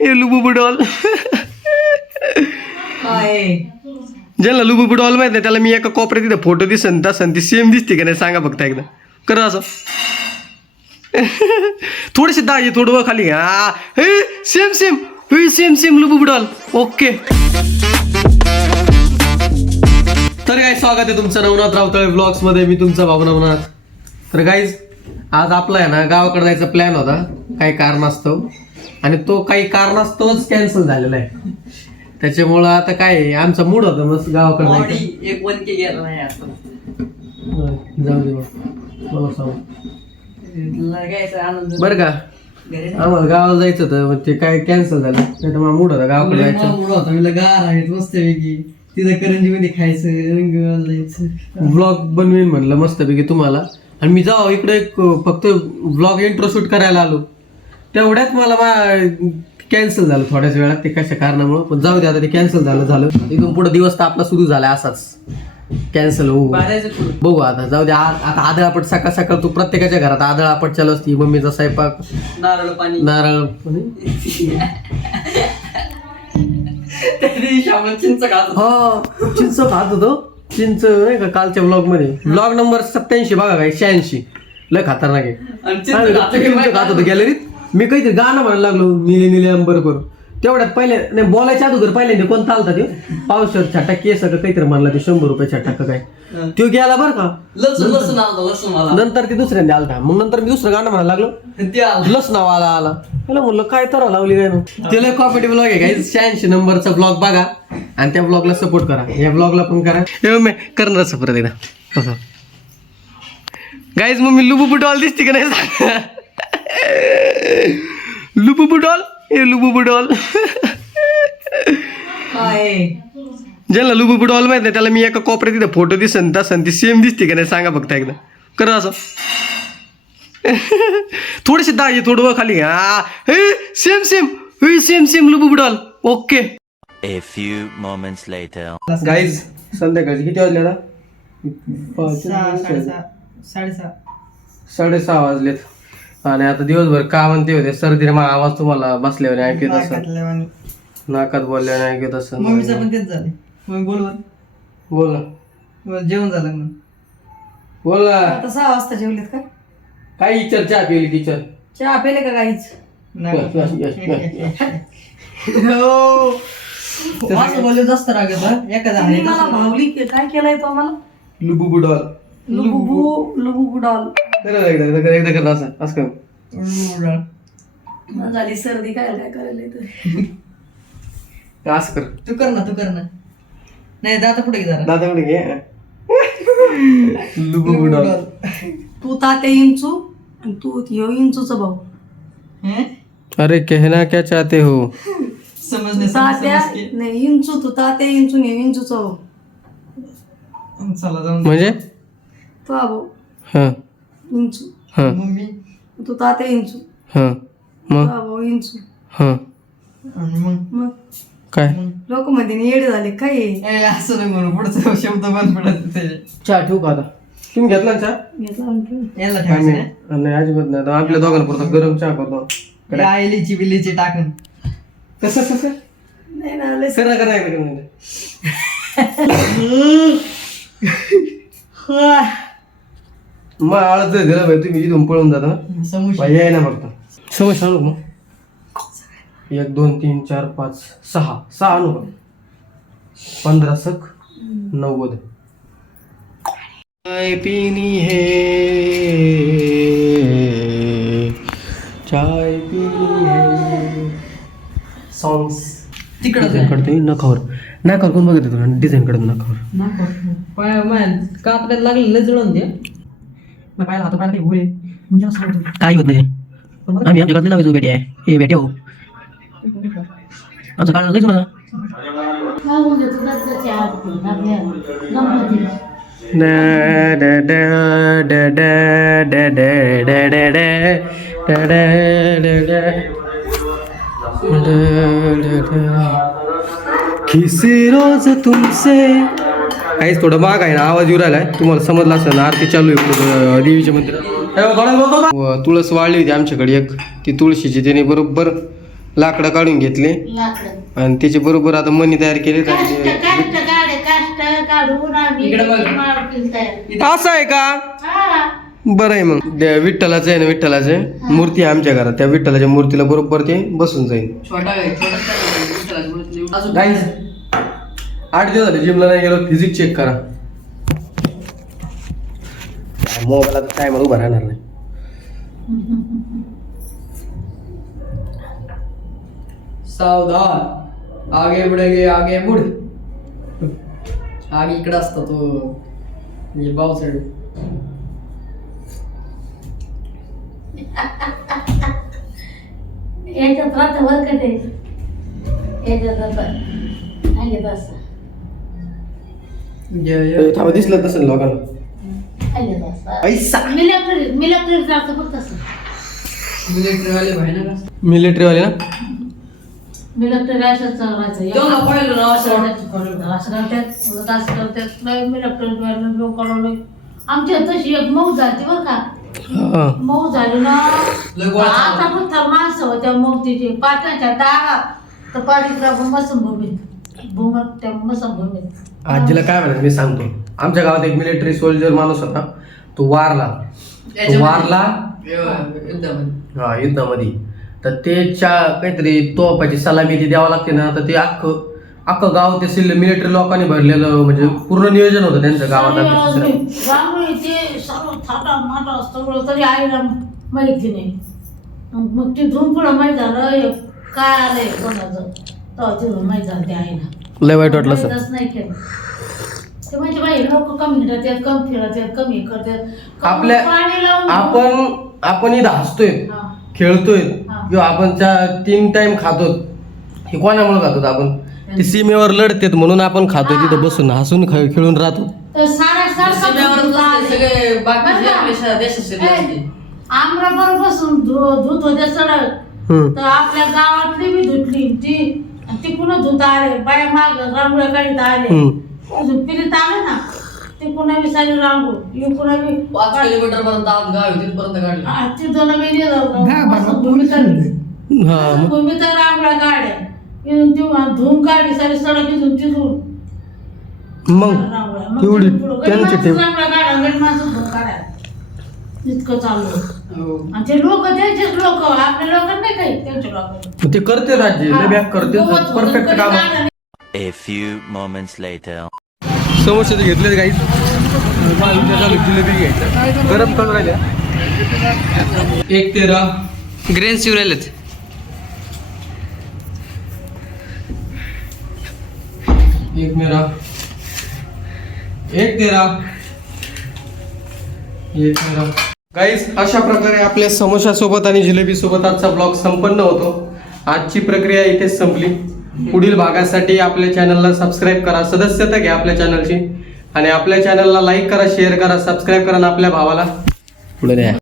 ए लुबुबू doll. काय ज्याला लुबुबू doll माहित नाही त्याला मी एका कोपऱ्यात तिथे फोटो दिसन तसन ती सेम दिसते का नाही सांगा फक्त एकदा करा असं. थोडीशी दाजी थोडं खाली हा same same same same Labubu doll. Okay तर काय स्वागत आहे तुमचं नवनाथ रावतळे ब्लॉग्स मध्ये. मी तुमचा भाऊ नवनाथ. तर गाईज आज आपला आहे ना गावाकडे जायचा प्लॅन होता काही कारणास्तव आणि तो काही कारणास्तवच कॅन्सल झालेला आहे. त्याच्यामुळं आता काय आमचा मूड होता मस्त गावाकडे जायचं. एक वन के गेला नाही आता. जाऊ दे मला सांग लगायचा आनंद बरं का. आम्हाला गावाला जायचं होतं मग ते काय कॅन्सल झालं. नाही तर मला मूड होता गावाकडे जायचं. मूड होता मी गार आहेत मस्तपैकी तिथं करंजी मध्ये खायचं रंगवाला जायचं व्लॉग बनवीन म्हणलं मस्तपैकी तुम्हाला. आणि मी जाऊ इकडे फक्त व्लॉग इंट्रो शूट करायला आलो तेवढ्यात मला कॅन्सल झालं थोड्याच वेळात ते कशा कारणामुळे. पण जाऊ दे आता ते कॅन्सल झालं इथून पुढे दिवस तर आपला सुरू झाला असाच कॅन्सल होऊ बघू आता. जाऊ दे आता आदळापट सकाळ सकाळ तू प्रत्येकाच्या घरात आदळापट चालू असती. मम्मीचा स्वयंपाक नारळ पाणी चिंच खात होतो. चिंच नाही का कालच्या ब्लॉग मध्ये ब्लॉग नंबर 87 बघा काय 86 लय खतरनाक आहे. खात होतो गॅलरीत मी काहीतरी गाणं म्हणायला लागलो निले निले अंबर करून. तेवढ्यात पहिले नाही बोलायच्या अगोदर पहिल्यांदा कोणता आलता ते पावशर छटा केस काहीतरी म्हणला ते 100 रुपये छटा काय तो गेला बरं का. नंतर ते दुसऱ्यांदा आलता मग नंतर मी दुसरं गाणं म्हणायला लागलो लसणावाला आला. त्याला म्हणलं काय तर लावली काय त्याला कॉमेडी ब्लॉग आहे काय 86 नंबरचा ब्लॉग बघा आणि त्या ब्लॉगला सपोर्ट करा. या ब्लॉगला पण करा करणार सपोर्ट एकदा गाईज. मग मी लुबुबू डॉल दिसते का नाही लुबुबू डॉल ए लुबुबू डॉल. काय ज्याला लुबुबू डॉल माहित नाही त्याला मी एका कोपऱ्यात तिथे फोटो दिसन तसन ती सेम दिसते का नाही सांगा फक्त एकदा करा असं. थोडीशी दाजी थोडं खाली हा same same same same Labubu doll. Okay A few moments later. Guys संध्याकाळची किती वाजले आता 6:30 वाजलेत. आणि आता दिवसभर का म्हणते होते सर्दी मग आवाज तुम्हाला बसल्यावर ऐकत असं नाकात बोलल्याने ऐकत असं. मम्मीचं पण तेच झालं. मग बोल ना जेवण झालं मग बोल ना. आता 6 वाजता जेवलेत का काही चर्चा केली टीचर चहा पेले का काहीच असं बोलले जास्त राग येतो एखादा मला भावली काय केलंय तो मला लुबुबू डॉल लुबुबू डॉल एकदा कर असं झाली सर्दी काय करायला असं कर. तू कर ना नाही दादा पुढे घे दादा पुढे घे लुबुबू डॉल. तू तात्या इंचू आणि तू ह्यो इंचूचा भाऊ. अरे कहना क्या चाहते हो समजणे तात्या नाही इंचू तू तात्या इंचू नाही इंचूचा भाऊ. चला जाऊन म्हणजे तो भाऊ हा इंचू हा मम्मी तू तात्या इंचू हा मग भाऊ इंचू हा मग काय लोक मध्ये येडे झाले काय असं नाही म्हणून पुढचा शब्द बंद पडत. चहा ठेवू का आता तुम्ही घेतला ना चहा याला ठेवायचं नाही अजिबात नाही आता आपल्या दोघांना पुरता गरम चहा करतो. आयलीची बिलीची टाकून कसं नाही ना लय करा करा मग आळत दिला भाई तुम्ही इथून पळून जाता ना समोसा याय ना फक्त समज आणू मग 1 2 3 4 5 6 आणू का 15 सक 90 चाय पीनी है चाय पीनी है सॉंग्स तिकडं कडते नाकावर कोण बघत तुला डिझाईन कडे नाकावर का आपल्याला लागलेलं जुळून दे पाहिला हात पाहिला भुरे म्हणजे असं होतं. काय होत नाही आम्ही आमच्या घरातले लावायचो बेटे आहे हे बेटे हो आमचं काळ लईच मला किसी रोज तुमसे काहीच थोडं माग आहे ना आवाज येऊ राहिलाय तुम्हाला समजला असेल ना. आरती चालू आहे देवीच्या मंदिरात. तुळस वाढली होती आमच्याकडे एक ती तुळशीची त्याने बरोबर लाकडं काढून घेतले लाकडं आणि त्याचे बरोबर आता मणी तयार केले काढून आम्ही मारुतीला तयार. असं आहे का? हा. बरं आहे मग त्या विठ्ठलाचं आहे ना, विठ्ठलाचं मूर्ती आहे आमच्या घरात, त्या विठ्ठलाच्या मूर्तीला बरोबर ते बसून जाईल. Guys, 8 दिवस झाले जिमला नाही गेलो. फिजिक्स चेक करा. मोबाईल आता टायमाला उभा राहणार नाही. सावधान, आगे बढेगे आगे बुड. आगे इकडे असतो तो म्हणजे बाऊसाईड. याच्यात राहतं वर का ते याच्यात राहतं असं थांबा, दिसलं तसं लोकांना. पैसा मिलिटरी जातं फक्त असं. मिलिटरी वाले भयानक असतात. मिलिटरी वाले ना. मिलिटरी असंच चालवायचं. तेव्हा पाहिलं ना असं असं करतात मिलिटरी लोकांना. आमच्या तशी एक मऊ झाली बरं का. हा. मऊ झाली ना लय गोळा झाला. आता पण माणसं होत्या मग तिचे पाट्याच्या दारा तर पारिक्रा मसंभूमीत त्या मसंभूमीत. आजीला काय म्हणायचं मी सांगतो. आमच्या गावात एक मिलिटरी सोल्जर माणूस होता, तो वारला. युद्धामध्ये. हा, युद्धामध्ये. तर त्याच्या काहीतरी तोपाची सलामी ती द्यावं लागते ना, तर ते अख्खं गाव ते मिलिटरी लोकांनी भरलेलं, म्हणजे पूर्ण नियोजन होतं त्यांचं गावात. रांगोळी ते सर्व थाटा माटा सगळं तरी आईला माहिती नाही. मग तिथून पुढं माहीत झालं काय आलंय कोणाचं, तेव्हा तिथून माहीत झालं ते आईला. लय वाईट वाटलं सर. माहीतच नाही केलं ते. म्हणजे बाई लोक कमी फिरतात, कमी फिरतात, कमी करतात. आपल्या पाणी लावून आपण इथं हसतोय, हा. खेळतोय, हा. किंवा आपण 3 टाइम खातो. हे कोणामुळे खातो आपण? ते सीमेवर लढतेत म्हणून आपण खातोय तिथं बसून, हसून खेळून राहतो. तर सारा सीमेवरच नसते, सगळे बाकीचे आपल्या देशात सगळे असते. आम्राबर बसून धुत होते सडक. तर आपल्या गावातली बी धुतली ती. ती पुन्हा धुत आले बाया माग रांगोळ्या काढीत आले. पिरीत आले ना ते पुन्हा बी सारी रांगोळ पुन्हा बी 5 किलोमीटर पर्यंत आत गाव आहे, तिथपर्यंत काढलं. तिथून भूमी तर रांगोळ्या काढ्या इथून तेव्हा धुवून काढली सारी सडक इथून तिथून मग रांगोळ्या. मग तेवढी तिथून पुढं त्यांची गडी ठेव. माणसं रांगोळ्या काढा, गडी माणसं धुवून काढा. इतकं चालू. हो. आणि ते लोक त्यांचेच लोक, आपल्या लोक नाही काही त्यांचे लोक. ते करते राज्य लय बॅक करते, परफेक्ट काम. A few moments later. समोसे घेतले गाईस. जिलेबी घ्यायचं, गरम करून राहिल्या. 1-13 ग्रेन्स येऊ राहिलेत. 1 मेरा 1-13 गाईस. अशा प्रकारे आपल्या समोसा सोबत आणि जिलेबी सोबत आजचा ब्लॉग संपन्न होतो. आजची प्रक्रिया इथेच संपली. पुढील भागासाठी आपल्या चॅनलला सबस्क्राईब करा, सदस्यता घ्या आपल्या चॅनलची, आणि आपल्या चॅनलला लाईक करा, शेअर करा, सबस्क्राईब करा आणि आपल्या भावाला पुढे द्या.